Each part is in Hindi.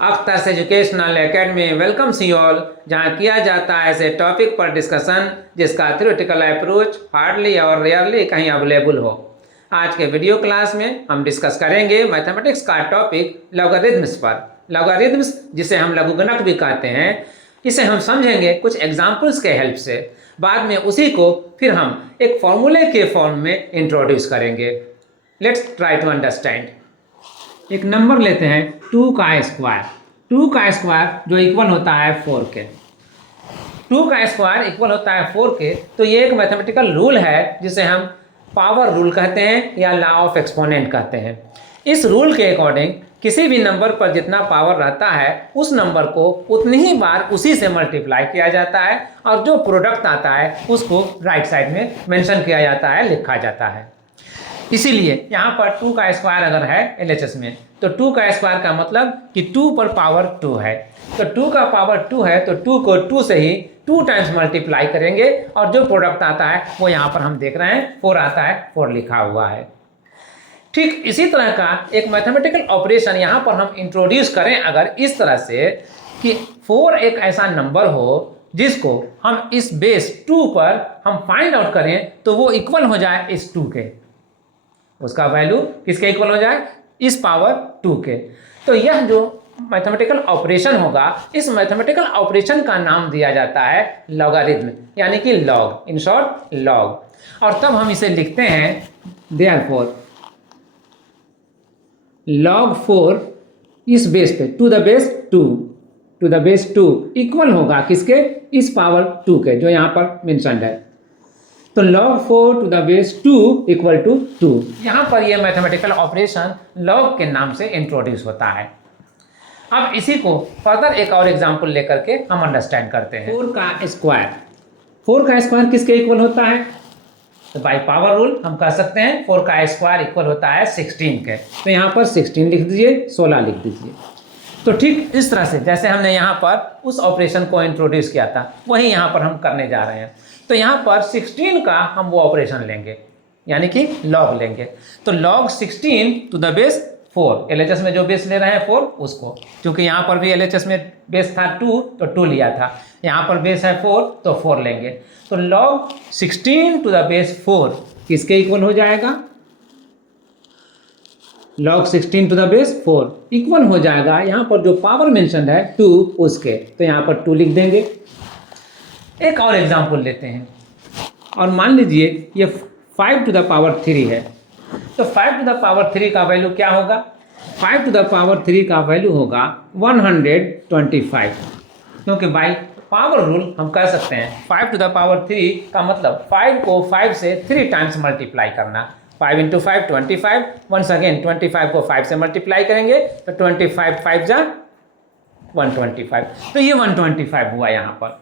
अख्तर्स educational academy welcomes you all, जहां किया जाता है ऐसे टॉपिक पर डिस्कशन जिसका थ्योरेटिकल अप्रोच हार्डली और रेयरली कहीं अवेलेबल हो। आज के वीडियो क्लास में हम डिस्कस करेंगे मैथमेटिक्स का टॉपिक लॉगरिथम्स पर। लॉगरिथम्स जिसे हम लघुगणक भी कहते हैं, इसे हम समझेंगे कुछ एग्जाम्पल्स के हेल्प से। बाद में उसी को फिर हम एक फॉर्मूले के फॉर्म में इंट्रोड्यूस करेंगे। Let's try to understand. एक नंबर लेते हैं 2 का स्क्वायर। 2 का स्क्वायर जो इक्वल होता है 4 के। 2 का स्क्वायर इक्वल होता है 4 के। तो ये एक मैथमेटिकल रूल है जिसे हम पावर रूल कहते हैं या लॉ ऑफ एक्सपोनेंट कहते हैं। इस रूल के अकॉर्डिंग किसी भी नंबर पर जितना पावर रहता है उस नंबर को उतनी ही बार उसी से मल्टीप्लाई किया जाता है और जो प्रोडक्ट आता है उसको राइट साइड में मेंशन किया जाता है, लिखा जाता है। इसीलिए यहाँ पर 2 का स्क्वायर अगर है एलएचएस में, तो 2 का स्क्वायर का मतलब कि 2 पर पावर 2 है। तो 2 का पावर 2 है तो 2 को 2 से ही 2 टाइम्स मल्टीप्लाई करेंगे और जो प्रोडक्ट आता है वो यहाँ पर हम देख रहे हैं 4 आता है, 4 लिखा हुआ है। ठीक इसी तरह का एक मैथमेटिकल ऑपरेशन यहाँ पर हम इंट्रोड्यूस करें अगर इस तरह से कि 4 एक ऐसा नंबर हो जिसको हम इस बेस 2 पर हम फाइंड आउट करें तो वो इक्वल हो जाए इस 2 के, उसका वैल्यू किसके इक्वल हो जाए, इस पावर 2 के। तो यह जो मैथमेटिकल ऑपरेशन होगा, इस मैथमेटिकल ऑपरेशन का नाम दिया जाता है लॉगरिथम, यानी कि लॉग, इन शॉर्ट लॉग। और तब हम इसे लिखते हैं देयरफॉर log 4 इस बेस पे 2 द बेस 2 इक्वल होगा किसके, इस पावर 2 के जो यहाँ पर मेंशन्ड है। तो log 4 to the base 2 equal to 2। यहाँ पर ये मैथमेटिकल ऑपरेशन log के नाम से इंट्रोड्यूस होता है। अब इसी को फर्दर एक और एग्जांपल लेकर के हम अंडरस्टैंड करते हैं। 4 का स्क्वायर किसके इक्वल होता है, तो बाय पावर रूल हम कह सकते हैं 4 का स्क्वायर इक्वल होता है 16 के। तो यहाँ पर 16 लिख दीजिए, 16 लिख दीजिए। तो ठीक इस तरह से जैसे हमने यहाँ पर उस ऑपरेशन को इंट्रोड्यूस किया था वही यहाँ पर हम करने जा रहे हैं। तो यहाँ पर 16 का हम वो ऑपरेशन लेंगे, यानी कि लॉग लेंगे। तो log 16 to the base 4, LHS में जो बेस ले रहे हैं 4 उसको, क्योंकि यहाँ पर भी एलएचएस में बेस था 2 तो 2 लिया था, यहाँ पर बेस है 4 तो 4 लेंगे। तो log 16 टू द बेस 4 किसके इक्वल हो जाएगा, log 16 to the base 4 equal हो जाएगा यहाँ पर जो पावर मेंशन्ड है 2 उसके। तो यहाँ पर 2 लिख देंगे। एक और एग्जांपल लेते हैं और मान लीजिए ये 5 टू द पावर 3 है। तो 5 टू द पावर 3 का वैल्यू क्या होगा, 5 टू द पावर 3 का वैल्यू होगा 125, क्योंकि बाई पावर रूल हम कह सकते हैं 5 टू द पावर 3 का मतलब 5 को 5 से 3 टाइम्स मल्टीप्लाई करना। 5 इंटू 5 25, वंस अगेन 25 को 5 से मल्टीप्लाई करेंगे तो 25 5 जा 125। तो ये 125 हुआ यहाँ पर।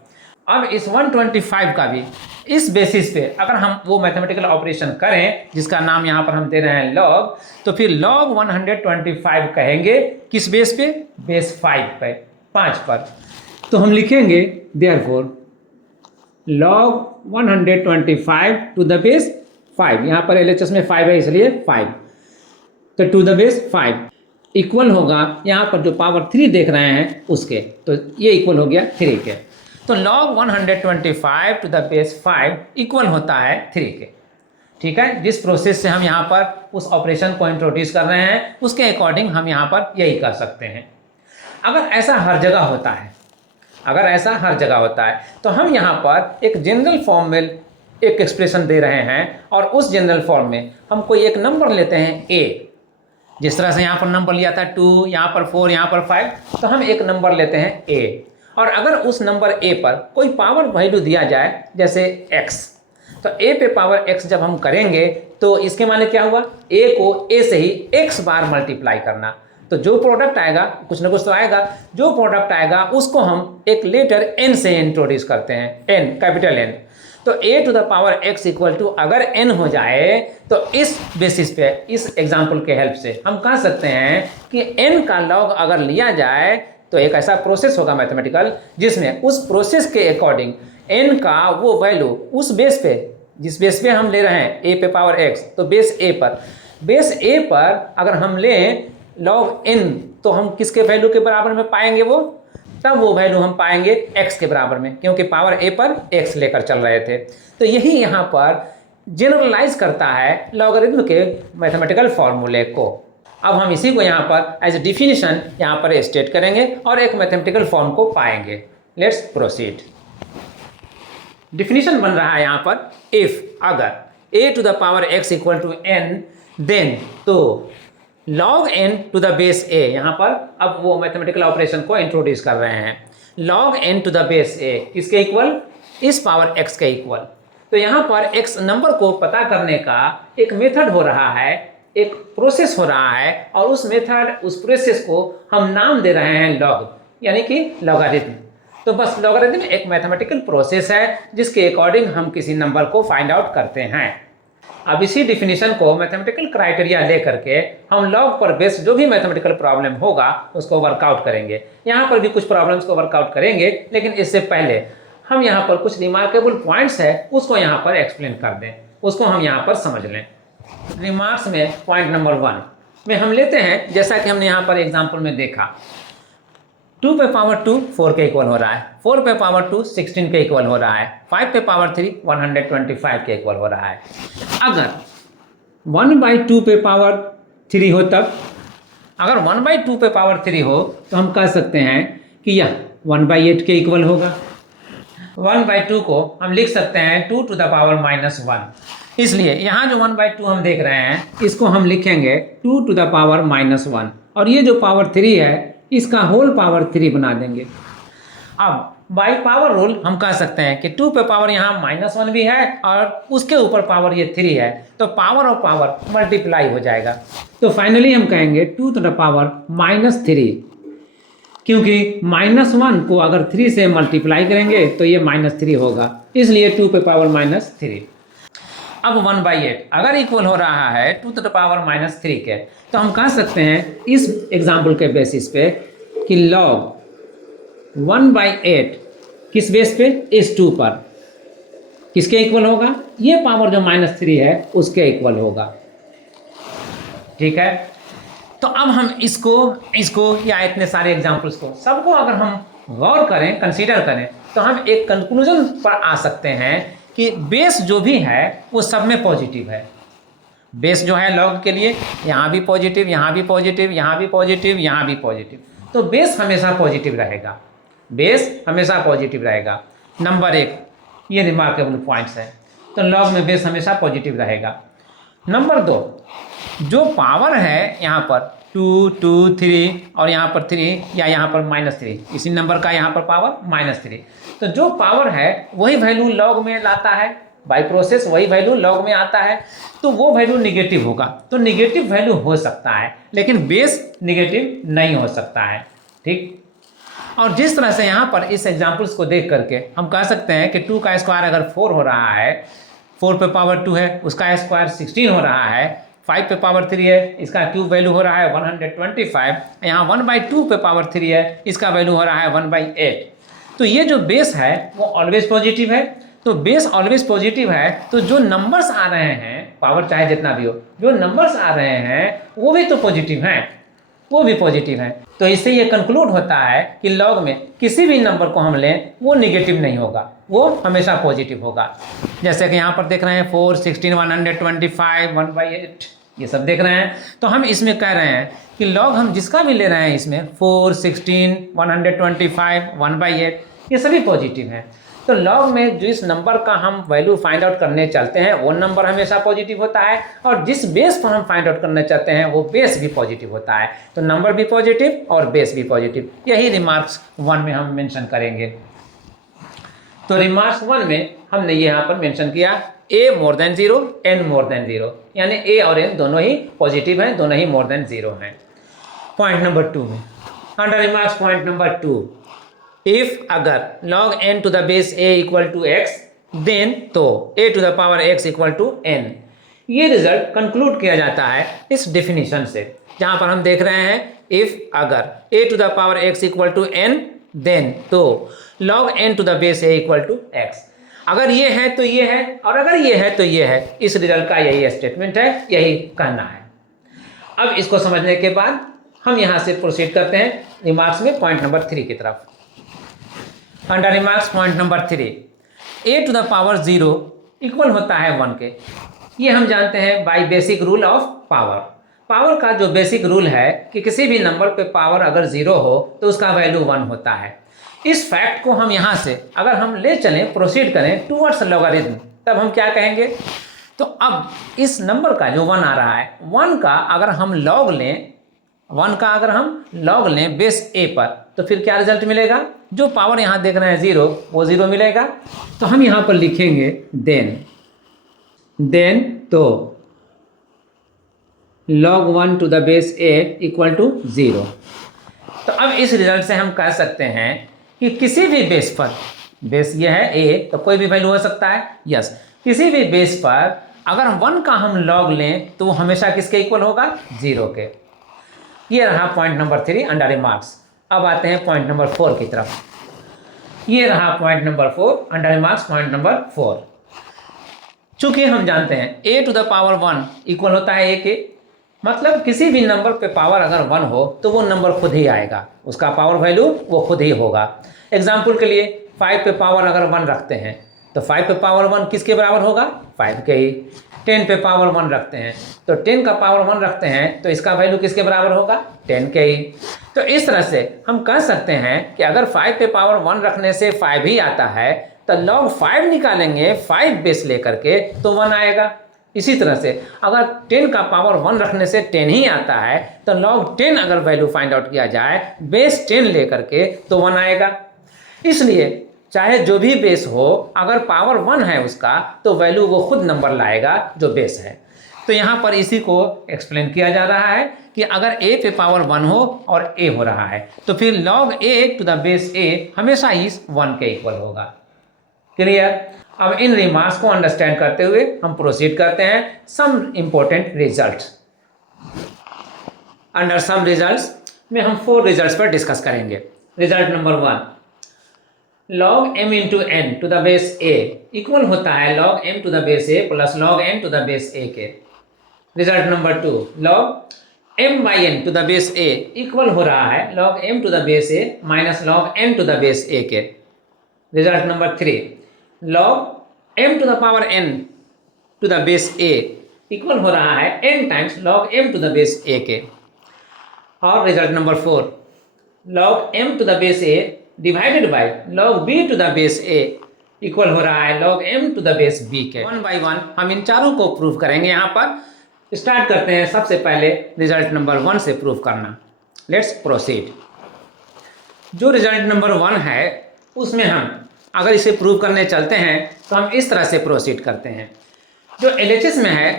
अब इस 125 का भी इस बेसिस पे अगर हम वो मैथमेटिकल ऑपरेशन करें जिसका नाम यहाँ पर हम दे रहे हैं लॉग, तो फिर log 125 कहेंगे किस बेस पे, बेस 5 पर। तो हम लिखेंगे therefore log 125 to the base 5, यहाँ पर एलएचएस में 5 है इसलिए 5, तो टू द बेस 5 इक्वल होगा यहाँ पर जो पावर 3 देख रहे हैं उसके। तो ये इक्वल हो गया 3 के। तो log 125 to the base 5 equal होता है 3 के। ठीक है, जिस प्रोसेस से हम यहाँ पर उस ऑपरेशन को इंट्रोड्यूस कर रहे हैं उसके अकॉर्डिंग हम यहाँ पर यही कर सकते हैं। अगर ऐसा हर जगह होता है तो हम यहाँ पर एक जनरल फॉर्म में एक एक्सप्रेशन दे रहे हैं और उस जनरल फॉर्म में हम कोई एक नंबर लेते हैं a, जिस तरह से यहाँ पर नंबर लिया था 2, यहाँ पर 4, यहाँ पर 5, तो हम एक नंबर लेते हैं a। और अगर उस नंबर a पर कोई पावर वैल्यू दिया जाए जैसे x, तो a पे पावर x जब हम करेंगे तो इसके माने क्या हुआ, a को a से ही x बार मल्टीप्लाई करना। तो जो प्रोडक्ट आएगा कुछ ना कुछ तो आएगा, जो प्रोडक्ट आएगा उसको हम एक लेटर n से इंट्रोड्यूस करते हैं, n, कैपिटल N। तो a to the power x equal to अगर n हो जाए तो इस बेसिस पे, इस एग्जाम्पल के हेल्प से हम कह सकते हैं कि n का लॉग अगर लिया जाए तो एक ऐसा प्रोसेस होगा मैथमेटिकल जिसमें उस प्रोसेस के अकॉर्डिंग n का वो वैल्यू उस बेस पे, जिस बेस पे हम ले रहे हैं a पे पावर x, तो बेस a पर अगर हम लें लॉग एन तो हम किसके वैल्यू के बराबर में पाएंगे, वो तब वो वैल्यू हम पाएंगे x के बराबर में, क्योंकि पावर a पर x लेकर चल रहे थे। तो यही यहाँ पर जनरलाइज करता है लॉगरिथम के मैथमेटिकल फॉर्मूले को। अब हम इसी को यहाँ पर एज ए डिफिनीशन यहाँ पर स्टेट करेंगे और एक मैथमेटिकल फॉर्म को पाएंगे। Let's proceed. डिफिनीशन बन रहा है यहाँ पर, इफ अगर a to the power x equal to n then तो log n to the base a, यहाँ पर अब वो मैथमेटिकल ऑपरेशन को इंट्रोड्यूस कर रहे हैं। log n to the base a किसके इक्वल, इस पावर x के इक्वल। तो यहाँ पर x नंबर को पता करने का एक मेथड हो रहा है, एक प्रोसेस हो रहा है, और उस मेथड उस प्रोसेस को हम नाम दे रहे हैं log, यानी कि लॉगरिथम। तो बस लॉगरिथम एक मैथमेटिकल प्रोसेस है जिसके अकॉर्डिंग हम किसी नंबर को फाइंड आउट करते हैं। अब इसी डिफिनीशन को मैथमेटिकल क्राइटेरिया लेकर के हम लॉग पर बेस्ड जो भी मैथमेटिकल प्रॉब्लम होगा उसको वर्कआउट करेंगे। यहाँ पर भी कुछ प्रॉब्लम्स को वर्कआउट करेंगे, लेकिन इससे पहले हम यहाँ पर कुछ रिमार्केबल पॉइंट्स है उसको यहाँ पर एक्सप्लेन कर दें, उसको हम यहाँ पर समझ लें। रिमार्क्स में पॉइंट नंबर 1 में हम लेते हैं, जैसा कि हमने यहाँ पर एग्जाम्पल में देखा, 2 पे पावर 2 4 के इक्वल हो रहा है, 4 पे पावर 2 16 के इक्वल हो रहा है, 5 पे पावर 3 125 के इक्वल हो रहा है। अगर 1/2 पे पावर 3 हो, तब अगर 1/2 पे पावर 3 हो तो हम कह सकते हैं कि यह 1/8 के इक्वल होगा। 1/2 को हम लिख सकते हैं 2 टू द पावर -1, इसलिए यहाँ जो 1/2 हम देख रहे हैं इसको हम लिखेंगे 2 टू द पावर -1, और ये जो पावर 3 है इसका होल पावर 3 बना देंगे। अब बाई पावर रूल हम कह सकते हैं कि 2 पे पावर यहाँ -1 भी है और उसके ऊपर पावर ये 3 है, तो पावर और पावर मल्टीप्लाई हो जाएगा। तो फाइनली हम कहेंगे 2 टू द पावर -3, क्योंकि -1 को अगर 3 से मल्टीप्लाई करेंगे तो ये -3 होगा, इसलिए 2 पे पावर -3। अब 1/8 अगर इक्वल हो रहा है 2 टू द पावर -3 के, तो हम कह सकते हैं इस एग्जाम्पल के बेसिस पे कि log 1/8 किस बेस पे, इस 2 पर किसके इक्वल होगा, ये पावर जो -3 है उसके इक्वल होगा। ठीक है, तो अब हम इसको या इतने सारे एग्जाम्पल्स को सबको अगर हम गौर करें, कंसीडर करें, तो हम एक कंक्लूजन पर आ सकते हैं कि बेस जो भी है वो सब में पॉजिटिव है। बेस जो है लॉग के लिए यहाँ भी पॉजिटिव, यहाँ भी पॉजिटिव, यहाँ भी पॉजिटिव, यहाँ भी पॉजिटिव, तो बेस हमेशा पॉजिटिव रहेगा, बेस हमेशा पॉजिटिव रहेगा। नंबर 1 ये रिमार्केबल पॉइंट्स है, तो लॉग में बेस हमेशा पॉजिटिव रहेगा। नंबर 2 जो पावर है यहाँ पर 2, 2, 3 और यहाँ पर 3 या यहाँ पर -3, इसी नंबर का यहाँ पर पावर -3, तो जो पावर है वही वैल्यू लॉग में लाता है, बाय प्रोसेस वही वैल्यू लॉग में आता है, तो वो वैल्यू निगेटिव होगा। तो निगेटिव वैल्यू हो सकता है लेकिन बेस निगेटिव नहीं हो सकता है। ठीक, और जिस तरह से यहाँ पर इस एग्जाम्पल्स को देख करके हम कह सकते हैं कि 2 का स्क्वायर अगर 4 हो रहा है, 4 पे पावर 2 है उसका स्क्वायर 16 हो रहा है, 5 पे पावर 3 है इसका क्यूब वैल्यू हो रहा है 125, यहाँ 1/2 पे पावर 3 है इसका वैल्यू हो रहा है 1/8। तो ये जो बेस है वो ऑलवेज पॉजिटिव है। तो बेस ऑलवेज पॉजिटिव है, तो जो नंबर्स आ रहे हैं, पावर चाहे जितना भी हो, जो नंबर्स आ रहे हैं वो भी तो पॉजिटिव हैं, वो भी पॉजिटिव हैं। तो इससे ये कंक्लूड होता है कि लॉग में किसी भी नंबर को हम लें वो निगेटिव नहीं होगा, वो हमेशा पॉजिटिव होगा। जैसे कि यहाँ पर देख रहे हैं 4, 16, 125, 1/8 ये सब देख रहे हैं, तो हम इसमें कह रहे हैं कि लॉग हम जिसका भी ले रहे हैं इसमें 4, 16, 125, 1/8 ये सभी पॉजिटिव हैं। तो लॉग में जिस नंबर का हम वैल्यू फाइंड आउट करने चलते हैं वो नंबर हमेशा पॉजिटिव होता है, और जिस बेस पर हम फाइंड आउट करना चाहते हैं वो बेस भी पॉजिटिव होता है। तो नंबर भी पॉजिटिव और बेस भी पॉजिटिव, यही रिमार्क्स 1 में हम मेंशन करेंगे। तो रिमार्क्स 1 में हमने यहाँ पर मेंशन किया a more than 0, n more than 0, यानी a और n दोनों ही पॉजिटिव हैं, दोनों ही मोर देन 0 हैं। पॉइंट नंबर 2 में under remarks point number 2, if अगर log n to the base a equal to x then तो a to the power x equal to n। ये रिजल्ट कंक्लूड किया जाता है इस डेफिनेशन से, जहां पर हम देख रहे हैं इफ अगर a to the power x equal to n then तो log n to the base a equal to x। अगर ये है तो ये है, और अगर ये है तो ये है, इस रिजल्ट का यही स्टेटमेंट है, यही कहना है। अब इसको समझने के बाद हम यहाँ से प्रोसीड करते हैं रिमार्क्स में पॉइंट नंबर 3 की तरफ। Under remarks point number 3, a to the power 0 equal होता है 1 के। ये हम जानते हैं by basic rule of power. Power का जो बेसिक रूल है कि किसी भी नंबर पे पावर अगर 0 हो तो उसका वैल्यू 1 होता है। इस फैक्ट को हम यहाँ से अगर हम ले चलें, प्रोसीड करें टूवर्ड्स लॉगरिथम, तब हम क्या कहेंगे? तो अब इस नंबर का जो 1 आ रहा है, 1 का अगर हम लॉग लें, 1 का अगर हम लॉग लें बेस a पर, तो फिर क्या रिजल्ट मिलेगा? जो पावर यहाँ देख रहे हैं 0, वो 0 मिलेगा। तो हम यहाँ पर लिखेंगे देन तो log 1 to the base a equal to 0। तो अब इस रिजल्ट से हम कह सकते हैं कि किसी भी बेस पर, बेस ये है a, तो कोई भी वैल्यू हो सकता है, यस, किसी भी बेस पर अगर 1 का हम लॉग लें तो वो हमेशा किसके इक्वल होगा? 0 के। ये रहा पॉइंट नंबर 3 अंडर रिमार्क्स। अब आते हैं पॉइंट नंबर 4 की तरफ। ये रहा point number 4 under remarks point number 4। चूंकि हम जानते हैं a to the power 1 equal होता है a के, मतलब किसी भी नंबर पे पावर अगर 1 हो तो वो नंबर खुद ही आएगा, उसका पावर वैल्यू वो खुद ही होगा। एग्जाम्पल के लिए 5 पे पावर अगर 1 रखते हैं तो 5 पे पावर 1 किसके बराबर होगा? 5 के ही। 10 पे पावर 1 रखते हैं तो 10 का पावर 1 रखते हैं तो इसका वैल्यू किसके बराबर होगा? 10 के ही। तो इस तरह से हम कह सकते हैं कि अगर 5 पे पावर 1 रखने से 5 ही आता है तो log 5 निकालेंगे 5 बेस लेकर के तो 1 आएगा। इसी तरह से अगर 10 का पावर 1 रखने से 10 ही आता है तो log 10 अगर वैल्यू फाइंड आउट किया जाए बेस 10 लेकर के तो 1 आएगा। इसलिए चाहे जो भी बेस हो, अगर पावर 1 है उसका तो वैल्यू वो खुद नंबर लाएगा जो बेस है। तो यहाँ पर इसी को एक्सप्लेन किया जा रहा है कि अगर a पे पावर 1 हो और a हो रहा है तो फिर log a to the base a हमेशा इस 1 के इक्वल होगा। क्लियर? अब इन रिमार्क्स को अंडरस्टैंड करते हुए हम प्रोसीड करते हैं some important results. Under some results में हम 4 रिजल्ट्स पर डिस्कस करेंगे। Result number 1, log m into n to the base a equal होता है log m to the base a plus log n to the base a के। Result number 2, log m by n to the base a equal हो रहा है log m to the base a minus log n to the base a के। Result number 3, log m to the power n to the base a equal हो रहा है n times log m to the base a के। और result number 4, log m to the base a divided by log b to the base a equal हो रहा है log m to the base b के। 1 बाई 1 हम इन चारों को प्रूव करेंगे। यहाँ पर स्टार्ट करते हैं सबसे पहले रिजल्ट नंबर 1 से प्रूव करना। Let's proceed. जो रिजल्ट नंबर 1 है उसमें हम अगर इसे प्रूव करने चलते हैं तो हम इस तरह से प्रोसीड करते हैं। जो LHS में है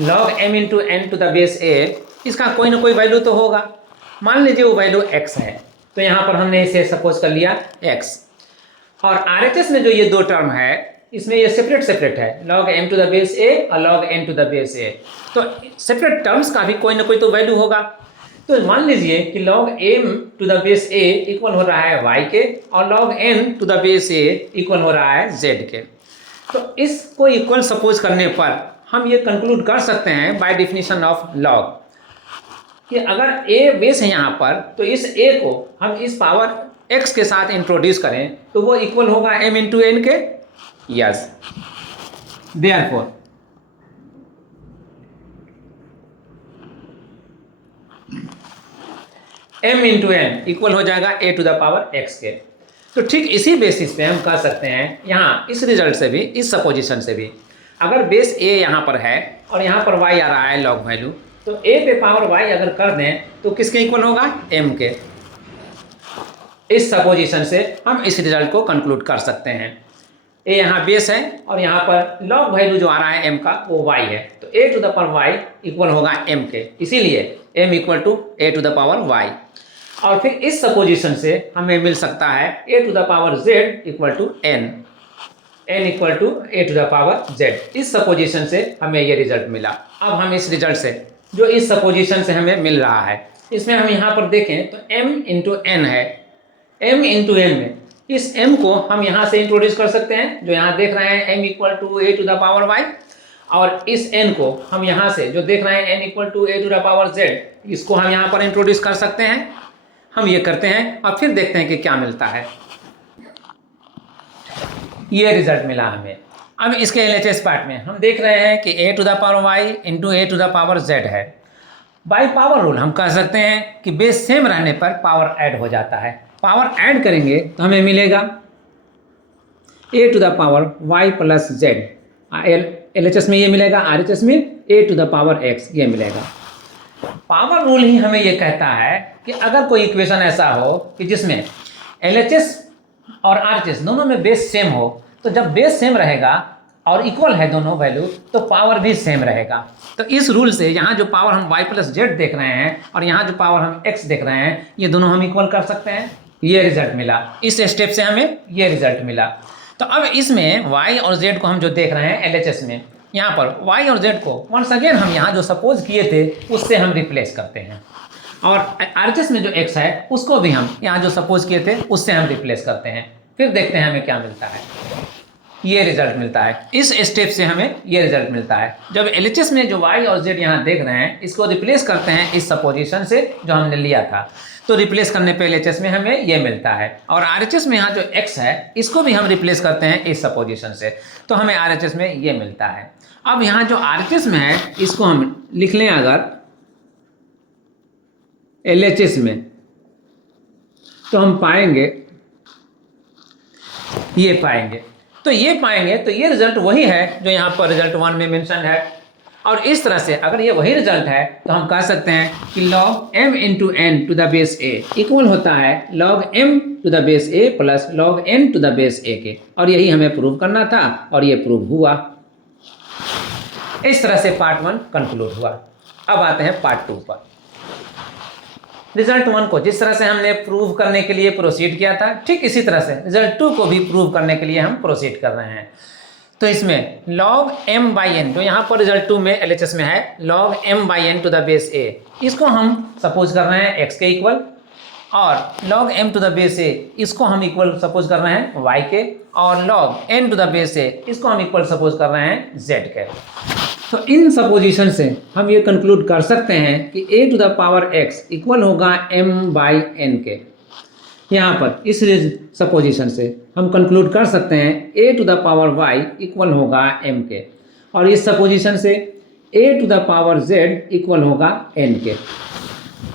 log m into n to the base a, इसका कोई ना कोई वैल्यू तो होगा। मान लीजिए वो वैल्यू x है तो यहाँ पर हमने इसे सपोज कर लिया x। और RHS में जो ये 2 टर्म है इसमें ये सेपरेट है, log m to the base a और log n to the base a। तो सेपरेट टर्म्स का भी कोई ना कोई तो वैल्यू होगा। तो मान लीजिए कि log m to the base a equal हो रहा है y के और log n to the base a equal हो रहा है z के। तो इसको इक्वल सपोज करने पर हम ये कंक्लूड कर सकते हैं बाय डेफिनेशन ऑफ log कि अगर a बेस है यहाँ पर तो इस a को हम इस पावर x के साथ इंट्रोड्यूस करें तो वो इक्वल होगा m इंटू एन के। Yes, therefore m into n equal हो जाएगा a to the power x के। तो ठीक इसी बेसिस पे हम कह सकते हैं यहाँ इस रिजल्ट से भी, इस सपोजिशन से भी, अगर बेस a यहाँ पर है और यहाँ पर y आ रहा है लॉग वैल्यू, तो a पे पावर y अगर कर दें तो किसके इक्वल होगा? m के। इस सपोजिशन से हम इस रिजल्ट को कंक्लूड कर सकते हैं। a यहाँ बेस है और यहाँ पर लॉग वैल्यू जो आ रहा है m का वो y है, तो a to the power y equal होगा m के, इसीलिए m equal to a to the power y। और फिर इस सपोजिशन से हमें मिल सकता है a to the power z equal to n equal to a to the power z। इस सपोजिशन से हमें ये रिजल्ट मिला। अब हम इस रिजल्ट से जो इस सपोजिशन से हमें मिल रहा है इसमें हम यहाँ पर देखें तो m इंटू एन है। m इंटू एन में इस m को हम यहाँ से इंट्रोड्यूस कर सकते हैं, जो यहाँ देख रहे हैं m equal to a to the power y। और इस n को हम यहाँ से जो देख रहे हैं n equal to a to the power z, इसको हम यहाँ पर इंट्रोड्यूस कर सकते हैं। हम ये करते हैं और फिर देखते हैं कि क्या मिलता है। ये रिजल्ट मिला हमें। अब इसके LHS पार्ट में हम देख रहे हैं कि a to the power y into a to the power z है। बाई पावर रूल हम कह सकते हैं कि बेस सेम रहने पर पावर ऐड हो जाता है। पावर ऐड करेंगे तो हमें मिलेगा a to the power y plus z, LHS में ये मिलेगा, RHS में a to the power x ये मिलेगा। पावर रूल ही हमें ये कहता है कि अगर कोई इक्वेशन ऐसा हो कि जिसमें LHS और RHS दोनों में बेस सेम हो, तो जब बेस सेम रहेगा और इक्वल है दोनों वैल्यू, तो पावर भी सेम रहेगा। तो इस रूल से यहाँ जो पावर हम y प्लस जेड देख रहे हैं और यहाँ जो पावर हम x देख रहे हैं, ये दोनों हम इक्वल कर सकते हैं। ये रिजल्ट मिला, इस स्टेप से हमें ये रिजल्ट मिला। तो अब इसमें y और z को हम जो देख रहे हैं LHS में, यहाँ पर y और z को वंस अगेन हम यहाँ जो सपोज किए थे उससे हम रिप्लेस करते हैं, और RHS में जो x है उसको भी हम यहाँ जो सपोज किए थे उससे हम रिप्लेस करते हैं। फिर देखते हैं हमें क्या मिलता है। ये रिजल्ट मिलता है, इस स्टेप से हमें ये रिजल्ट मिलता है। जब LHS में जो y और z यहाँ देख रहे हैं इसको रिप्लेस करते हैं इस सपोजिशन से जो हमने लिया था, तो रिप्लेस करने पे LHS में हमें ये मिलता है। और RHS में यहाँ जो x है इसको भी हम रिप्लेस करते हैं इस सपोजिशन से, तो हमें RHS में ये मिलता है। अब यहाँ जो RHS में है इसको हम लिख लें अगर LHS में, तो हम पाएंगे ये पाएंगे, तो ये पाएंगे, तो ये रिजल्ट वही है जो यहाँ पर रिजल्ट 1 में मेंशन है। और इस तरह से अगर ये वही रिजल्ट है तो हम कह सकते हैं कि log m into n to the base a equal होता है log m to the base a plus log n to the base a के। और यही हमें प्रूव करना था और ये प्रूव हुआ। इस तरह से पार्ट 1 कंक्लूड हुआ। अब आते हैं पार्ट 2 पर। रिजल्ट 1 को जिस तरह से हमने प्रूव करने के लिए प्रोसीड किया था, ठीक इसी तरह से रिजल्ट 2 को भी प्रूव करने के लिए हम प्रोसीड कर रहे हैं। तो इसमें log m बाई n जो यहाँ पर रिजल्ट 2 में LHS में है log m by n to the base a, इसको हम सपोज कर रहे हैं x के इक्वल, और log m to the base a इसको हम इक्वल सपोज कर रहे हैं y के, और log n to the base a इसको हम इक्वल सपोज कर रहे हैं z के। तो इन सपोजिशन से हम ये कंक्लूड कर सकते हैं कि a to the power x equal होगा m बाई n के। यहाँ पर इस सपोजिशन से हम कंक्लूड कर सकते हैं a to the power y equal होगा m के, और इस सपोजिशन से a to the power z equal होगा n के।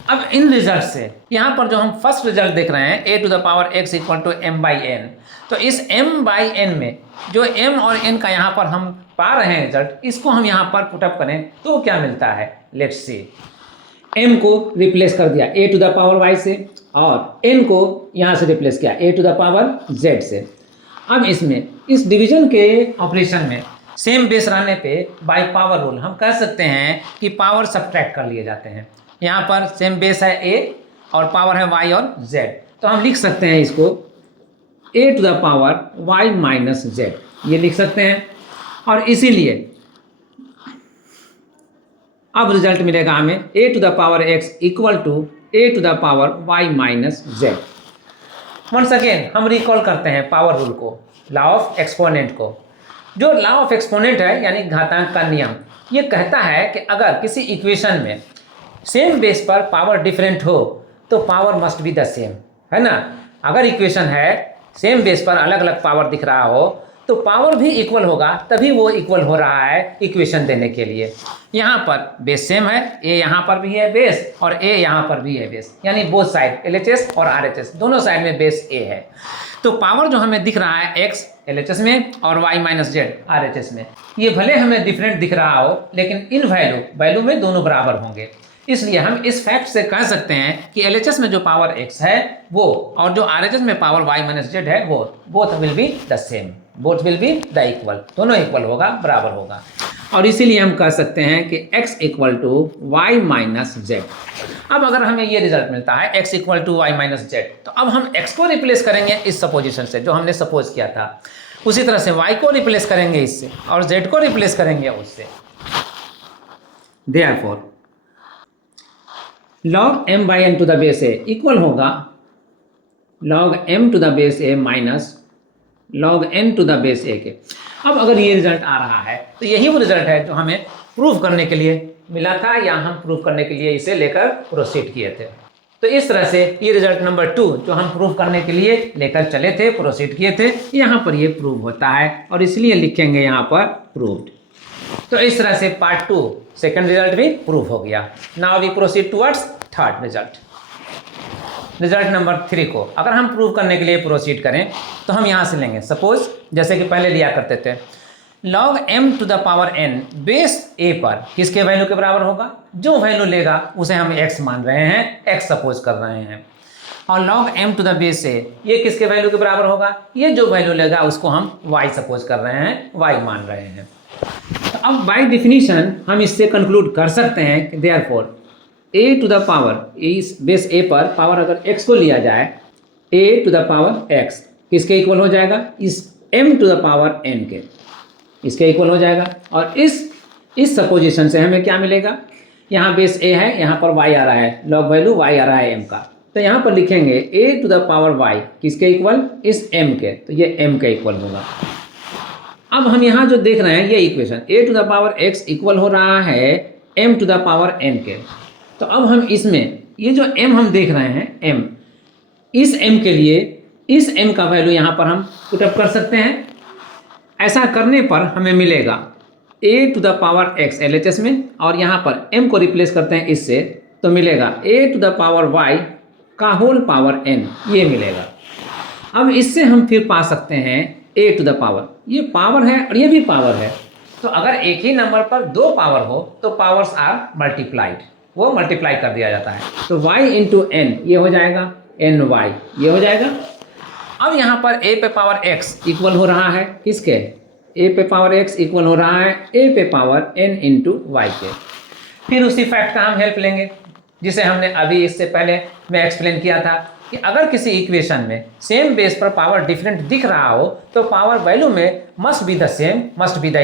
अब इन रिजल्ट से यहाँ पर जो हम फर्स्ट रिजल्ट देख रहे हैं a to the power x equal to m by n, तो इस m बाई n में जो m और n का यहाँ पर हम पा रहे हैं रिजल्ट, इसको हम यहाँ पर पुटअप करें तो क्या मिलता है। लेट्स सी, m को रिप्लेस कर दिया a to the power y से, और n को यहाँ से रिप्लेस किया a to the power z से। अब इसमें इस डिवीजन के ऑपरेशन में सेम बेस रहने पे बाय पावर रूल हम कह सकते हैं कि पावर सब्ट्रैक्ट कर लिए जाते हैं। यहाँ पर सेम बेस है a और पावर है y और z, तो हम लिख सकते हैं इसको a to the power y minus z, ये लिख सकते हैं। और इसीलिए अब रिजल्ट मिलेगा हमें a to the power x equal to a to the power y minus z। Once again हम रिकॉल करते हैं पावर रूल को, लॉ ऑफ एक्सपोनेंट को। जो लॉ ऑफ एक्सपोनेंट है यानी घातांक का नियम, ये कहता है कि अगर किसी इक्वेशन में सेम बेस पर पावर डिफरेंट हो तो power must be the same, है ना। अगर इक्वेशन है सेम बेस पर अलग अलग पावर दिख रहा हो तो पावर भी इक्वल होगा, तभी वो इक्वल हो रहा है इक्वेशन देने के लिए। यहाँ पर बेस सेम है, a यहाँ पर भी है बेस और a यहाँ पर भी है बेस, यानी बोथ साइड LHS और RHS दोनों साइड में बेस a है। तो पावर जो हमें दिख रहा है x LHS में और y माइनस जेड RHS में, ये भले हमें डिफरेंट दिख रहा हो लेकिन इन वैल्यू में दोनों बराबर होंगे। इसलिए हम इस फैक्ट से कह सकते हैं कि LHS में जो पावर x है वो और जो RHS में पावर y माइनस जेड है वो both will be the same, both will be the equal, दोनों इक्वल होगा, बराबर होगा। और इसीलिए हम कह सकते हैं कि x equal to y minus z. अब अगर हमें ये रिजल्ट मिलता है x equal to y minus z, तो अब हम x को रिप्लेस करेंगे इस सपोजिशन से जो हमने सपोज किया था, उसी तरह से y को रिप्लेस करेंगे इससे और z को रिप्लेस करेंगे उससे। Therefore log m by n to the base a equal होगा log m to the base a minus log n to the base a के। अब अगर ये रिजल्ट आ रहा है तो यही वो रिजल्ट है जो हमें प्रूव करने के लिए मिला था या हम प्रूव करने के लिए इसे लेकर प्रोसीड किए थे। तो इस तरह से ये रिजल्ट नंबर 2 जो हम प्रूव करने के लिए लेकर चले थे, प्रोसीड किए थे, यहाँ पर ये प्रूव होता है और इसलिए लिखेंगे यहाँ पर प्रूव्ड। तो इस तरह से पार्ट 2 सेकंड रिजल्ट भी प्रूव हो गया। Now we proceed towards third result. Result number 3 को अगर हम प्रूव करने के लिए प्रोसीड करें तो हम यहाँ से लेंगे, सपोज जैसे कि पहले लिया करते थे, log m to the power n base a पर किसके वैल्यू के बराबर होगा, जो वैल्यू लेगा उसे हम x मान रहे हैं, x सपोज कर रहे हैं, और log m to the base a ये किसके वैल्यू के बराबर होगा, ये जो वैल्यू लेगा उसको हम y सपोज कर रहे हैं, y मान रहे हैं। तो अब बाय डेफिनेशन हम इससे कंक्लूड कर सकते हैं कि therefore a to the power इस बेस a पर पावर अगर x को लिया जाए, a to the power x किसके इक्वल हो जाएगा, इस m to the power n के, इसके इक्वल हो जाएगा। और इस सपोजिशन से हमें क्या मिलेगा, यहाँ बेस a है, यहाँ पर y आ रहा है, लॉग वैल्यू y आ रहा है m का, तो यहाँ पर लिखेंगे a to the power y किसके इक्वल, इस m के, तो ये m के इक्वल होगा। अब हम यहाँ जो देख रहे हैं ये equation a to the power x equal हो रहा है m to the power n के। तो अब हम इसमें ये जो m हम देख रहे हैं m, इस m के लिए इस m का वैल्यू यहाँ पर हम पुटअप कर सकते हैं। ऐसा करने पर हमें मिलेगा a to the power x LHS में, और यहाँ पर m को रिप्लेस करते हैं इससे, तो मिलेगा a to the power y का होल पावर n, ये मिलेगा। अब इससे हम फिर पा सकते हैं a टू द पावर, ये पावर है और ये भी पावर है, तो अगर एक ही नंबर पर दो पावर हो तो पावर्स आर मल्टीप्लाइड, वो मल्टीप्लाई कर दिया जाता है। तो y इंटू n ये हो जाएगा ny, ये हो जाएगा। अब यहाँ पर a पे पावर x इक्वल हो रहा है किसके, a पे पावर x इक्वल हो रहा है a पे पावर n इंटू y के। फिर उसी फैक्ट का हम हेल्प लेंगे जिसे हमने अभी इससे पहले मैं एक्सप्लेन किया था कि अगर किसी इक्वेशन में सेम बेस पर पावर डिफरेंट दिख रहा हो तो पावर वैल्यू में must be the same, must be the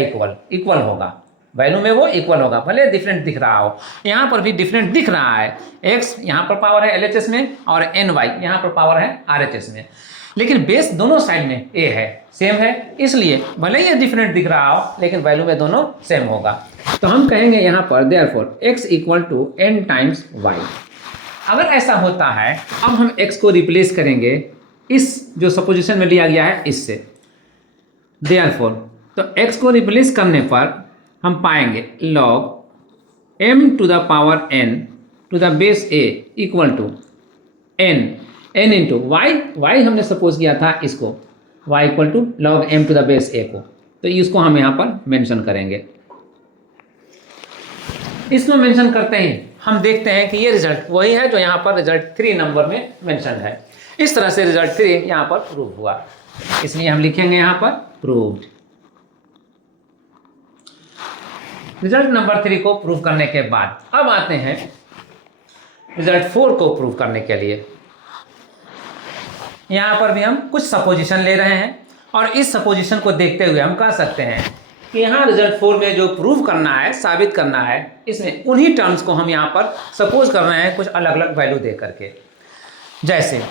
equal होगा, वैल्यू में वो इक्वल होगा, भले डिफरेंट दिख रहा हो। यहाँ पर भी डिफरेंट दिख रहा है, x यहाँ पर पावर है LHS में और ny यहाँ पर पावर है RHS में, लेकिन बेस दोनों साइड में a है, सेम है, इसलिए भले ये डिफरेंट दिख रहा हो लेकिन वैल्यू में दोनों सेम होगा। तो हम कहेंगे यहाँ पर therefore x equal to n times y। अगर ऐसा होता है अब हम x को रिप्लेस करेंगे इस जो सपोजिशन में लिया गया है इससे, देयरफॉर तो x को रिप्लेस करने पर हम पाएंगे log m to the power n to the base a equal to n into y हमने सपोज किया था इसको, y equal to log m to the base a को, तो इसको हम यहाँ पर मेंशन करेंगे। इसको मेंशन करते ही हम देखते हैं कि ये रिजल्ट वही है जो यहाँ पर रिजल्ट 3 नंबर में मेंशन है। इस तरह से रिजल्ट 3 यहाँ पर प्रूव हुआ, इसलिए हम लिखेंगे यहाँ पर प्रूव्ड। रिजल्ट नंबर 3 को प्रूव करने के बाद अब आते हैं रिजल्ट 4 को प्रूव करने के लिए। यहाँ पर भी हम कुछ सपोजिशन ले रहे हैं और इस सपोजिशन को देखते हुए हम कह सकते हैं कि यहाँ रिजल्ट 4 में जो प्रूव करना है, साबित करना है, इसमें उन्हीं टर्म्स को हम यहाँ पर सपोज कर रहे हैं कुछ अलग अलग वैल्यू दे करके। जैसे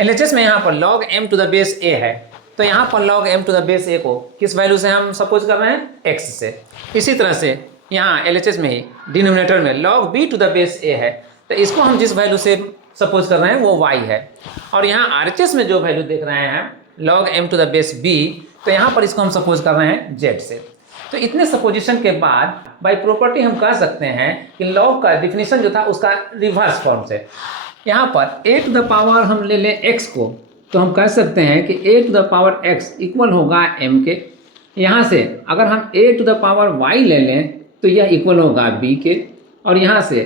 LHS में यहाँ पर log m to the base a है, तो यहाँ पर log m to the base a को किस वैल्यू से हम सपोज कर रहे हैं, x से। इसी तरह से यहाँ LHS में ही डिनोमिनेटर में log b to the base a है, तो इसको हम जिस वैल्यू से सपोज कर रहे हैं वो y है। और यहाँ RHS में जो वैल्यू देख रहे हैं log m to the base b, तो यहाँ पर इसको हम सपोज कर रहे हैं z से। तो इतने सपोजिशन के बाद बाय प्रॉपर्टी हम कह सकते हैं कि log का डिफिनीशन जो था उसका रिवर्स फॉर्म से, यहाँ पर a टू द पावर हम ले लें x को, तो हम कह सकते हैं कि a to the power x equal होगा m के। यहाँ से अगर हम a to the power y ले लें तो यह इक्वल होगा b के, और यहाँ से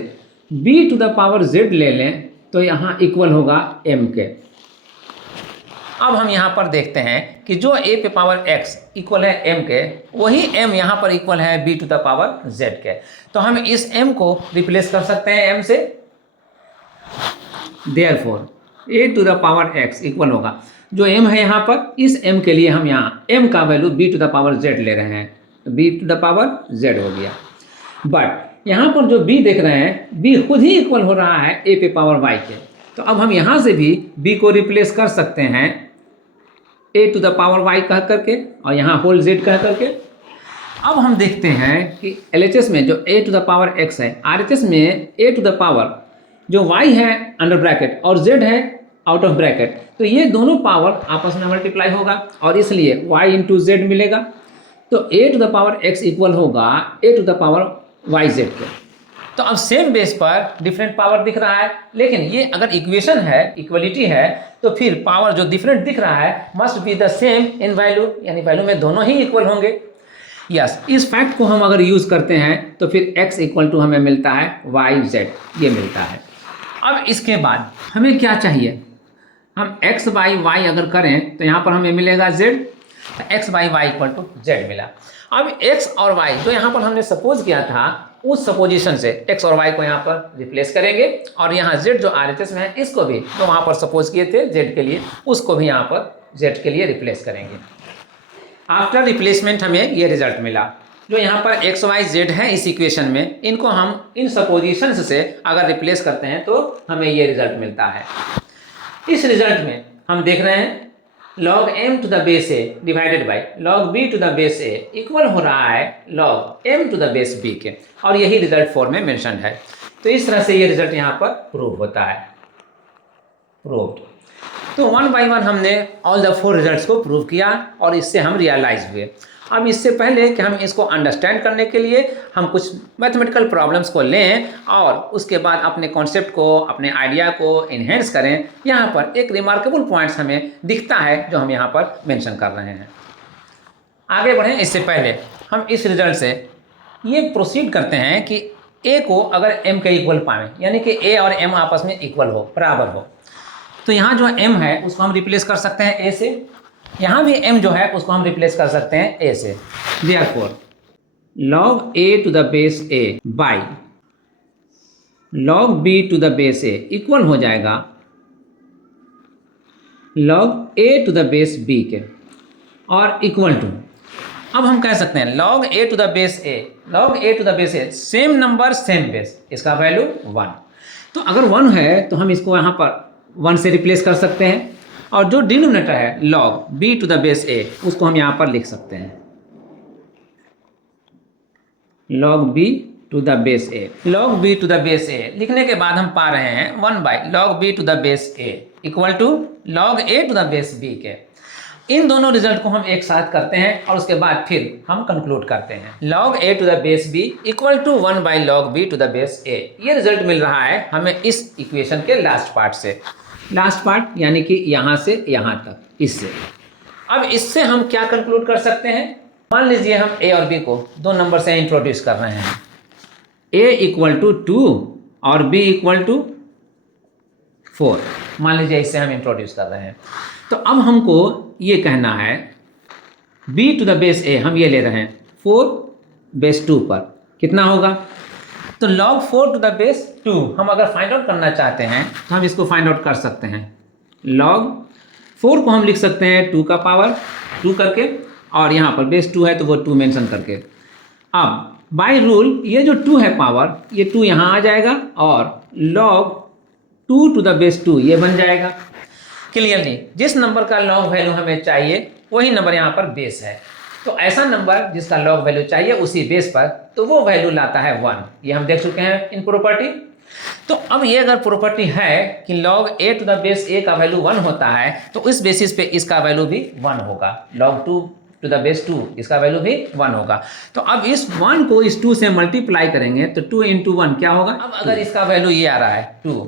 b to the power z ले लें तो यहाँ इक्वल होगा m के। अब हम यहाँ पर देखते हैं कि जो a पे पावर x इक्वल है m के, वही m यहाँ पर इक्वल है b to the power z के। तो हम इस m को रिप्लेस कर सकते हैं m से, therefore a to the power x equal होगा, जो m है यहाँ पर, इस m के लिए हम यहाँ m का value b to the power z ले रहे हैं, तो b to the power z हो गया। बट यहाँ पर जो b देख रहे हैं b खुद ही इक्वल हो रहा है a पे पावर y के, तो अब हम यहाँ से भी b को रिप्लेस कर सकते हैं a to the power y कह करके और यहाँ होल z कह करके। अब हम देखते हैं कि LHS में जो a to the power x है, RHS में a टू द पावर जो y है अंडर ब्रैकेट और z है आउट ऑफ ब्रैकेट, तो ये दोनों पावर आपस में मल्टीप्लाई होगा और इसलिए y इंटू z मिलेगा। तो a to the power x equal होगा a to the power yz के। तो अब सेम बेस पर डिफरेंट पावर दिख रहा है, लेकिन ये अगर इक्वेशन है, इक्वलिटी है, तो फिर पावर जो डिफरेंट दिख रहा है must be the same in value, यानी वैल्यू में दोनों ही इक्वल होंगे। यस, इस फैक्ट को हम अगर यूज़ करते हैं तो फिर x इक्वल टू हमें मिलता है yz, ये मिलता है। अब इसके बाद हमें क्या चाहिए, हम x बाई y अगर करें तो यहाँ पर हमें मिलेगा z, x by y equal to z मिला। अब x और y जो यहाँ पर हमने सपोज किया था उस सपोजिशन से x और y को यहाँ पर रिप्लेस करेंगे और यहाँ z जो RHS में है इसको भी जो वहाँ पर सपोज किए थे z के लिए उसको भी यहाँ पर z के लिए रिप्लेस करेंगे। आफ्टर रिप्लेसमेंट हमें ये रिजल्ट मिला। जो यहाँ पर एक्स वाई जेड है इस इक्वेशन में, इनको हम इन सपोजिशंस से अगर रिप्लेस करते हैं तो हमें ये रिजल्ट मिलता है। इस रिजल्ट में हम देख रहे हैं log m to the base a divided by log b to the base a equal हो रहा है log m to the base b के, और यही रिजल्ट 4 में मेंशन है। तो इस तरह से ये रिजल्ट यहाँ पर प्रूव होता है, प्रूव्ड। तो 1 बाई 1 हमने ऑल द 4 रिजल्ट्स को प्रूव किया और इससे हम रियलाइज हुए। अब इससे पहले कि हम इसको अंडरस्टैंड करने के लिए हम कुछ मैथमेटिकल प्रॉब्लम्स को लें और उसके बाद अपने कॉन्सेप्ट को, अपने आइडिया को इन्हेंस करें, यहाँ पर एक रिमार्केबल पॉइंट्स हमें दिखता है जो हम यहाँ पर मेंशन कर रहे हैं। आगे बढ़ें इससे पहले हम इस रिजल्ट से ये प्रोसीड करते हैं कि a को अगर m के इक्वल पाएँ, यानी कि a और m आपस में इक्वल हो, बराबर हो, तो यहाँ जो m है उसको हम रिप्लेस कर सकते हैं a से, यहाँ भी m जो है उसको हम रिप्लेस कर सकते हैं a से। Therefore, log a to the base a by log b to the base a equal हो जाएगा log a to the base b के, और इक्वल टू, अब हम कह सकते हैं log a to the base a, log a to the base a same number same base, इसका वैल्यू 1। तो अगर 1 है तो हम इसको यहाँ पर 1 से रिप्लेस कर सकते हैं, और जो डिनोमिनेटर है log b to the base a उसको हम यहाँ पर लिख सकते हैं log b to the base a। log b to the base a लिखने के बाद हम पा रहे हैं 1 by log b to the base a equal to log a to the base b के। इन दोनों रिजल्ट को हम एक साथ करते हैं और उसके बाद फिर हम कंक्लूड करते हैं log a to the base b equal to 1 by log b to the base a। ये रिजल्ट मिल रहा है हमें इस इक्वेशन के लास्ट पार्ट से, लास्ट पार्ट यानी कि यहाँ से यहाँ तक, इससे। अब इससे हम क्या कंक्लूड कर सकते हैं, मान लीजिए हम a और b को 2 नंबर से इंट्रोड्यूस कर रहे हैं, a इक्वल टू 2 और b इक्वल टू 4, मान लीजिए इससे हम इंट्रोड्यूस कर रहे हैं। तो अब हमको ये कहना है b to the base a हम ये ले रहे हैं 4 बेस 2 पर, कितना होगा, तो log 4 टू द बेस 2 हम अगर फाइंड आउट करना चाहते हैं तो हम इसको फाइंड आउट कर सकते हैं। log 4 को हम लिख सकते हैं 2 का पावर 2 करके, और यहाँ पर बेस 2 है तो वो 2 मेंशन करके। अब बाय रूल ये जो 2 है पावर, ये 2 यहाँ आ जाएगा और log 2 टू द बेस 2 ये बन जाएगा। क्लियरली जिस नंबर का log वैल्यू हमें चाहिए वही नंबर यहाँ पर बेस है, तो ऐसा नंबर जिसका log वैल्यू चाहिए उसी बेस पर, तो वो वैल्यू लाता है 1। ये हम देख चुके हैं इन प्रॉपर्टी। तो अब ये अगर प्रॉपर्टी है कि log a to the base a का वैल्यू 1 होता है, तो इस बेसिस पे इसका वैल्यू भी 1 होगा, log 2 टू द बेस 2 इसका वैल्यू भी 1 होगा। तो अब इस 1 को इस 2 से मल्टीप्लाई करेंगे तो 2 इंटू 1 क्या होगा। अब अगर इसका वैल्यू ये आ रहा है 2,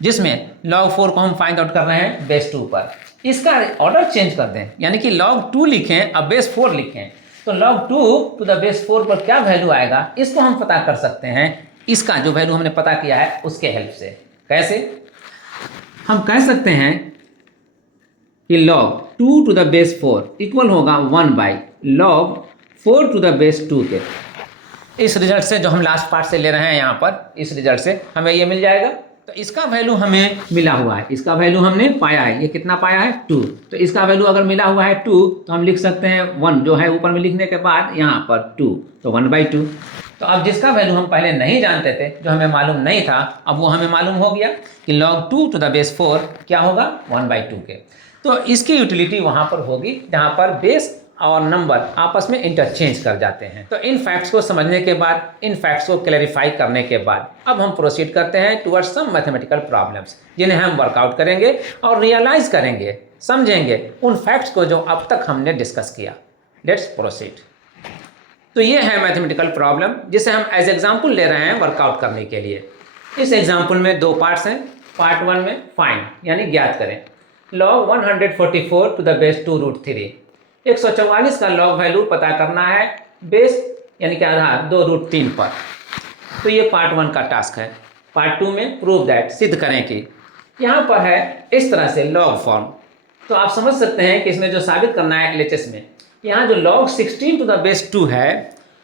जिसमें log 4 को हम फाइंड आउट कर रहे हैं बेस 2 पर, इसका ऑर्डर चेंज कर दें, यानी कि log 2 लिखें अब बेस 4 लिखें, तो log 2 टू द बेस 4 पर क्या वैल्यू आएगा इसको हम पता कर सकते हैं, इसका जो वैल्यू हमने पता किया है उसके हेल्प से। कैसे, हम कह सकते हैं कि log 2 to the base 4 equal होगा 1 by log 4 to the base 2 के। इस रिजल्ट से जो हम लास्ट पार्ट से ले रहे हैं यहाँ पर, इस रिजल्ट से हमें ये मिल जाएगा। तो इसका वैल्यू हमें मिला हुआ है, इसका वैल्यू हमने पाया है, ये कितना पाया है 2। तो इसका वैल्यू अगर मिला हुआ है 2 तो हम लिख सकते हैं 1 जो है ऊपर में लिखने के बाद यहाँ पर 2, तो 1 बाई 2। तो अब जिसका वैल्यू हम पहले नहीं जानते थे, जो हमें मालूम नहीं था, अब वो हमें मालूम हो गया कि log 2 to the base 4 क्या होगा 1/2 के। तो इसकी यूटिलिटी वहाँ पर होगी जहाँ पर बेस और नंबर आपस में इंटरचेंज कर जाते हैं। तो इन फैक्ट्स को समझने के बाद, इन फैक्ट्स को क्लैरिफाई करने के बाद अब हम प्रोसीड करते हैं टुवर्ड्स सम मैथमेटिकल प्रॉब्लम्स, जिन्हें हम वर्कआउट करेंगे और रियलाइज करेंगे, समझेंगे उन फैक्ट्स को जो अब तक हमने डिस्कस किया। Let's proceed. तो ये है मैथमेटिकल प्रॉब्लम जिसे हम एज एग्जाम्पल ले रहे हैं वर्कआउट करने के लिए। इस एग्जाम्पल में दो पार्ट्स हैं। पार्ट 1 में फाइंड यानी ज्ञात करें log 144 to the base 2√3, 144 का लॉग वैल्यू पता करना है बेस यानी कि आधार 2√3 पर। तो ये पार्ट 1 का टास्क है। पार्ट 2 में प्रूव दैट, सिद्ध करें कि यहाँ पर है इस तरह से लॉग फॉर्म। तो आप समझ सकते हैं कि इसमें जो साबित करना है LHS में, यहाँ जो log 16 to the base 2 है,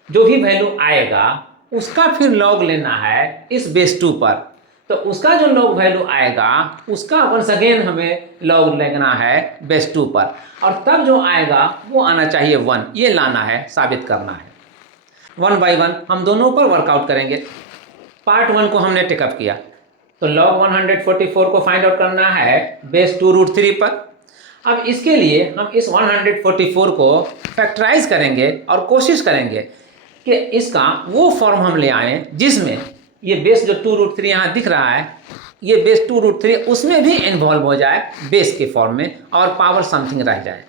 जो भी वैल्यू आएगा उसका फिर लॉग लेना है इस बेस 2 पर। तो उसका जो लॉग वैल्यू आएगा उसका वंस अगेन हमें लॉग लेना है बेस 2 पर, और तब जो आएगा वो आना चाहिए 1। ये लाना है, साबित करना है। 1 by 1 हम दोनों पर वर्कआउट करेंगे। पार्ट 1 को हमने टेकअप किया, तो log 144 को फाइंड आउट करना है बेस 2√3 पर। अब इसके लिए हम इस 144 को फैक्टराइज करेंगे और कोशिश करेंगे कि इसका वो फॉर्म हम ले आएँ जिसमें ये बेस जो 2√3 यहाँ दिख रहा है, ये बेस 2√3 उसमें भी इन्वॉल्व हो जाए बेस के फॉर्म में और पावर समथिंग रह जाए।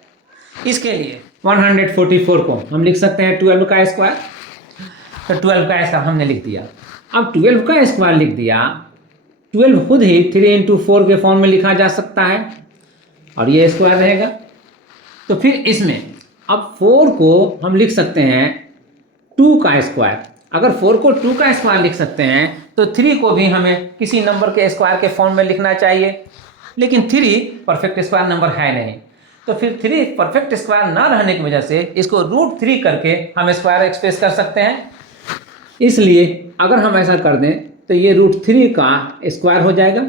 इसके लिए 144 को हम लिख सकते हैं 12 का स्क्वायर। तो 12 का स्क्वायर हमने लिख दिया। अब 12 का स्क्वायर लिख दिया, 12 खुद ही 3 × 4 के फॉर्म में लिखा जा सकता है और ये स्क्वायर रहेगा। तो फिर इसमें अब 4 को हम लिख सकते हैं 2 का स्क्वायर। अगर 4 को 2 का स्क्वायर लिख सकते हैं तो 3 को भी हमें किसी नंबर के स्क्वायर के फॉर्म में लिखना चाहिए, लेकिन 3 परफेक्ट स्क्वायर नंबर है नहीं। तो फिर 3 परफेक्ट स्क्वायर ना रहने की वजह से इसको √3 करके हम स्क्वायर एक्सप्रेस कर सकते हैं। इसलिए अगर हम ऐसा कर दें तो ये √3 का स्क्वायर हो जाएगा,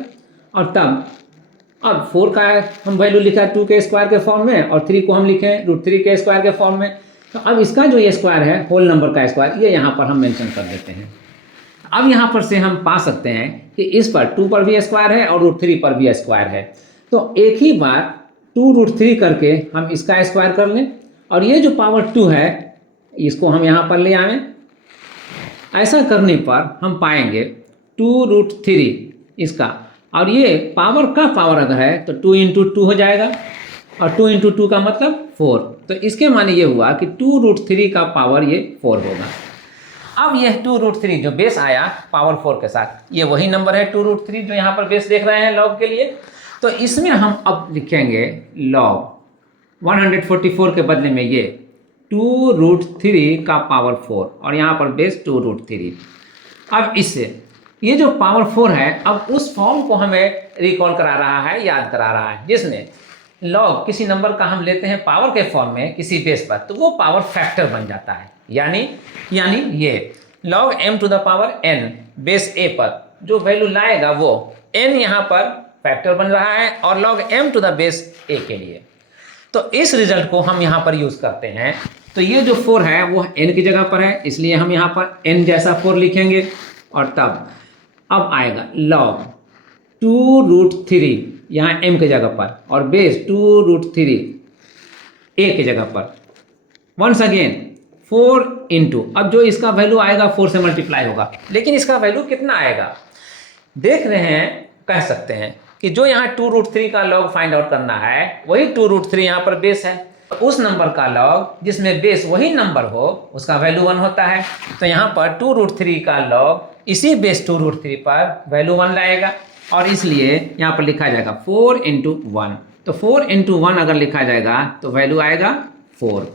और तब अब 4 का हम वैल्यू लिखा 2 के स्क्वायर के फॉर्म में और 3 को हम लिखें √3 के स्क्वायर के फॉर्म में। तो अब इसका जो ये स्क्वायर है होल नंबर का स्क्वायर, ये यहाँ पर हम मेंशन कर देते हैं। अब यहाँ पर से हम पा सकते हैं कि इस पर 2 पर भी स्क्वायर है और √3 पर भी स्क्वायर है। तो एक ही बार 2√3 करके हम इसका स्क्वायर कर लें, और ये जो पावर 2 है इसको हम यहाँ पर ले आएँ। ऐसा करने पर हम पाएंगे 2√3 इसका, और ये पावर का पावर अगर है तो 2 × 2 हो जाएगा, और 2 × 2 का मतलब 4। तो इसके माने ये हुआ कि 2√3 का पावर ये 4 होगा। अब यह 2√3 जो बेस आया पावर 4 के साथ, ये वही नंबर है 2√3 जो यहाँ पर बेस देख रहे हैं लॉग के लिए। तो इसमें हम अब लिखेंगे log 144 के बदले में ये 2√3 का पावर 4, और यहाँ पर बेस 2√3। अब इससे ये जो पावर 4 है अब उस फॉर्म को हमें रिकॉल करा रहा है, याद करा रहा है, जिसमें लॉग किसी नंबर का हम लेते हैं पावर के फॉर्म में किसी बेस पर, तो वो पावर फैक्टर बन जाता है। यानी ये log m to the power n base a पर जो वैल्यू लाएगा वो n यहाँ पर फैक्टर बन रहा है, और log m to the base a के लिए। तो इस रिजल्ट को हम यहाँ पर यूज़ करते हैं। तो ये जो 4 है वो n की जगह पर है, इसलिए हम यहाँ पर n जैसा 4 लिखेंगे, और तब अब आएगा log 2√3 यहाँ m की जगह पर और बेस 2√3 a की जगह पर। वंस अगेन 4 × अब जो इसका वैल्यू आएगा 4 से मल्टीप्लाई होगा, लेकिन इसका वैल्यू कितना आएगा देख रहे हैं, कह सकते हैं कि जो यहाँ 2√3 का लॉग फाइंड आउट करना है वही 2√3 यहाँ पर बेस है। उस नंबर का लॉग जिसमें बेस वही नंबर हो उसका वैल्यू 1 होता है। तो यहाँ पर 2√3 का लॉग इसी बेस 2√3 पर वैल्यू 1 लाएगा, और इसलिए यहाँ पर लिखा जाएगा 4 × 1। तो 4 × 1 अगर लिखा जाएगा तो वैल्यू आएगा 4,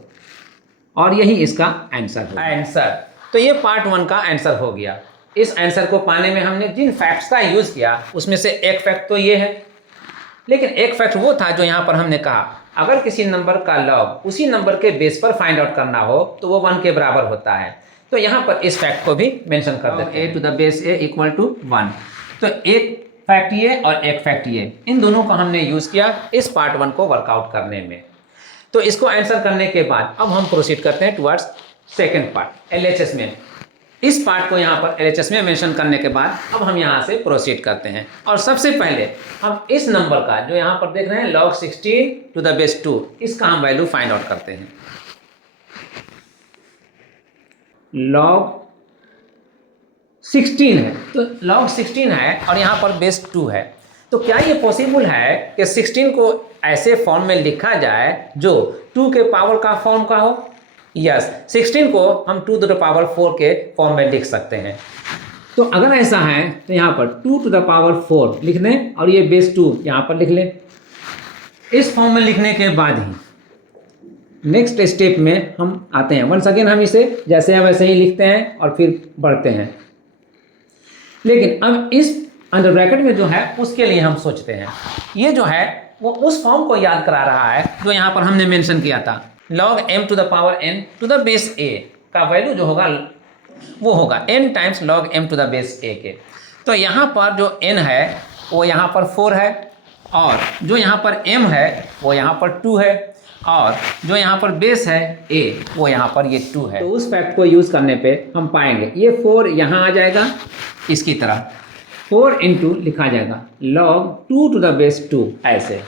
और यही इसका आंसर होगा। तो ये पार्ट 1 का आंसर हो गया। इस आंसर को पाने में हमने जिन फैक्ट्स का यूज़ किया उसमें से एक फैक्ट तो ये है, लेकिन एक फैक्ट वो था जो यहाँ पर हमने कहा अगर किसी नंबर का लॉग उसी नंबर के बेस पर फाइंड आउट करना हो तो वो 1 के बराबर होता है। तो यहाँ पर इस फैक्ट को भी मेंशन कर देते हैं, a to the base a = 1। तो एक फैक्ट ये और एक फैक्ट ये, इन दोनों को हमने यूज़ किया इस पार्ट 1 को वर्कआउट करने में। तो इसको आंसर करने के बाद अब हम प्रोसीड करते हैं टुवर्ड्स सेकंड पार्ट LHS में। इस पार्ट को यहाँ पर LHS में मेंशन करने के बाद अब हम यहाँ से प्रोसीड करते हैं। और सबसे पहले हम इस नंबर का जो यहाँ पर देख रहे हैं log 16 to the base 2, इसका हम वैल्यू फाइंड आउट करते हैं। log 16 है, तो log 16 है और यहाँ पर बेस 2 है, तो क्या ये पॉसिबल है कि 16 को ऐसे फॉर्म में लिखा जाए जो 2 के पावर का फॉर्म का हो? यस, 16 को हम 2 to the power 4 के फॉर्म में लिख सकते हैं। तो अगर ऐसा है तो यहाँ पर 2 to the power 4 लिख दें और ये बेस 2 यहाँ पर लिख लें। इस फॉर्म में लिखने के बाद ही नेक्स्ट स्टेप में हम आते हैं। वंस अगेन हम इसे जैसे है वैसे ही लिखते हैं और फिर बढ़ते हैं। लेकिन अब इस अंडर ब्रैकेट में जो है उसके लिए हम सोचते हैं, ये जो है वो उस फॉर्म को याद करा रहा है जो यहाँ पर हमने मेंशन किया था। log m to the power n to the base a का वैल्यू जो होगा वो होगा n times log m to the base a के। तो यहाँ पर जो n है वो यहाँ पर 4 है और जो यहाँ पर m है वो यहाँ पर 2 है और जो यहाँ पर बेस है a वो यहाँ पर ये 2 है। तो उस फैक्ट को यूज़ करने पे हम पाएंगे ये 4 यहाँ आ जाएगा इसकी तरह, 4 इंटू लिखा जाएगा log 2 to the base 2 ऐसे।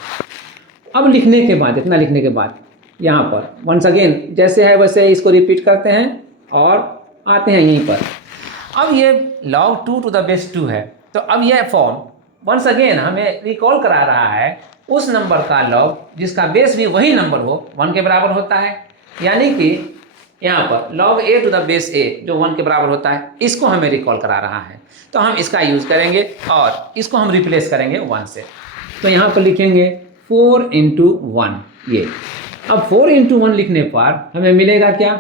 अब लिखने के बाद, इतना लिखने के बाद यहाँ पर वंस अगेन जैसे है वैसे इसको रिपीट करते हैं और आते हैं यहीं पर। अब ये log 2 to the base 2 है, तो अब यह फॉर्म वंस अगेन हमें रिकॉल करा रहा है उस नंबर का log जिसका बेस भी वही नंबर हो 1 के बराबर होता है। यानी कि यहाँ पर log a to the base a जो 1 के बराबर होता है, इसको हमें रिकॉल करा रहा है। तो हम इसका यूज़ करेंगे और इसको हम रिप्लेस करेंगे 1 से। तो यहाँ पर लिखेंगे 4 इंटू 1 ये। अब 4 इंटू 1 लिखने पर हमें मिलेगा क्या?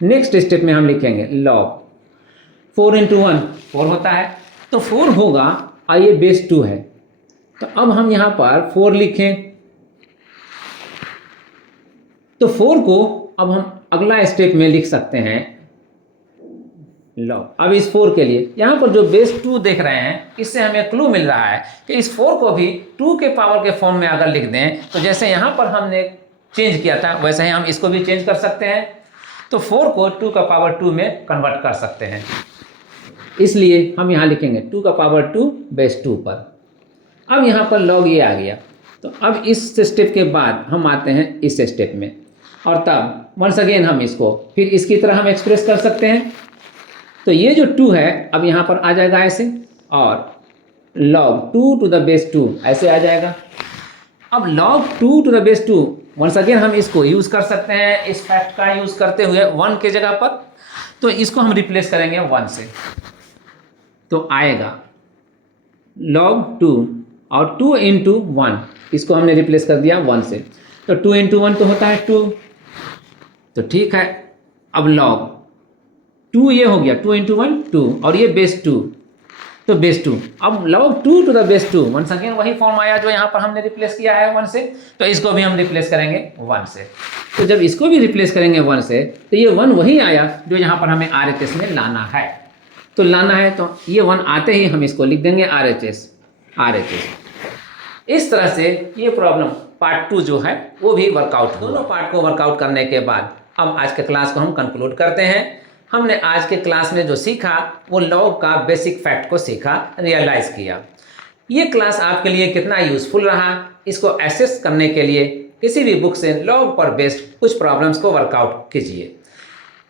नेक्स्ट स्टेप में हम लिखेंगे log 4 इंटू 1 4 होता है, तो 4 होगा और ये बेस 2 है। तो अब हम यहाँ पर 4 लिखें, तो 4 को अब हम अगला स्टेप में लिख सकते हैं log। अब इस 4 के लिए यहाँ पर जो बेस 2 देख रहे हैं इससे हमें क्लू मिल रहा है कि इस 4 को भी 2 के पावर के फॉर्म में अगर लिख दें तो जैसे यहाँ पर हमने चेंज किया था वैसे ही हम इसको भी चेंज कर सकते हैं। तो 4 को 2 का पावर 2 में कन्वर्ट कर सकते हैं, इसलिए हम यहाँ लिखेंगे 2 का पावर 2 बेस 2 पर। अब यहाँ पर log ये आ गया। तो अब इस स्टेप के बाद हम आते हैं इस स्टेप में और तब वंस अगेन हम इसको फिर इसकी तरह हम एक्सप्रेस कर सकते हैं। तो ये जो 2 है अब यहाँ पर आ जाएगा ऐसे और log 2 to the base 2 ऐसे आ जाएगा। अब log 2 to the base 2 once again हम इसको यूज़ कर सकते हैं इस फैक्ट का यूज़ करते हुए 1 के जगह पर। तो इसको हम रिप्लेस करेंगे 1 से, तो आएगा log 2 और 2 इंटू 1 इसको हमने रिप्लेस कर दिया 1 से। तो 2 इंटू 1 तो होता है 2, तो ठीक है। अब log 2 ये हो गया 2 इंटू 1 2 और ये बेस 2, तो बेस 2। अब log 2 to the base 2 once again वही फॉर्म आया जो यहाँ पर हमने रिप्लेस किया है 1 से, तो इसको भी हम रिप्लेस करेंगे 1 से। तो जब इसको भी रिप्लेस करेंगे 1 से तो ये 1 वही आया जो यहाँ पर हमें RHS में लाना है। तो लाना है तो ये 1 आते ही हम इसको लिख देंगे RHS। इस तरह से ये प्रॉब्लम पार्ट 2 जो है वो भी वर्कआउट। दोनों पार्ट को वर्कआउट करने के बाद अब आज के क्लास को हम कंक्लूड करते हैं। हमने आज के क्लास में जो सीखा वो log का बेसिक फैक्ट को सीखा, रियलाइज़ किया। ये क्लास आपके लिए कितना यूज़फुल रहा इसको एसेस करने के लिए किसी भी बुक से log पर बेस्ड कुछ प्रॉब्लम्स को वर्कआउट कीजिए।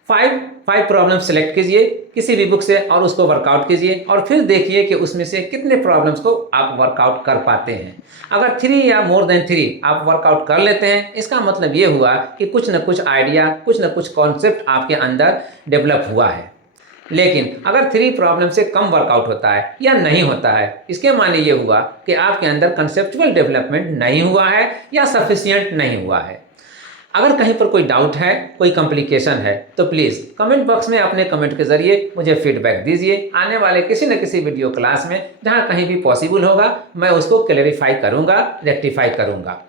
5 प्रॉब्लम सेलेक्ट कीजिए किसी भी बुक से और उसको वर्कआउट कीजिए और फिर देखिए कि उसमें से कितने प्रॉब्लम्स को आप वर्कआउट कर पाते हैं। अगर 3 या मोर देन 3 आप वर्कआउट कर लेते हैं इसका मतलब ये हुआ कि कुछ न कुछ आइडिया, कुछ न कुछ कॉन्सेप्ट आपके अंदर डेवलप हुआ है। लेकिन अगर 3 प्रॉब्लम से कम वर्कआउट होता है या नहीं होता है इसके माने ये हुआ कि आपके अंदर कंसेप्चुअल डेवलपमेंट नहीं हुआ है या सफिशिएंट नहीं हुआ है। अगर कहीं पर कोई डाउट है, कोई कॉम्प्लिकेशन है तो प्लीज़ कमेंट बॉक्स में अपने कमेंट के ज़रिए मुझे फीडबैक दीजिए। आने वाले किसी न किसी वीडियो क्लास में जहाँ कहीं भी पॉसिबल होगा मैं उसको क्लेरिफाई करूँगा, रेक्टिफाई करूँगा।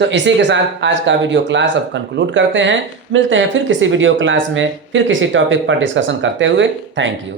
तो इसी के साथ आज का वीडियो क्लास अब कंक्लूड करते हैं। मिलते हैं फिर किसी वीडियो क्लास में फिर किसी टॉपिक पर डिस्कशन करते हुए। Thank you.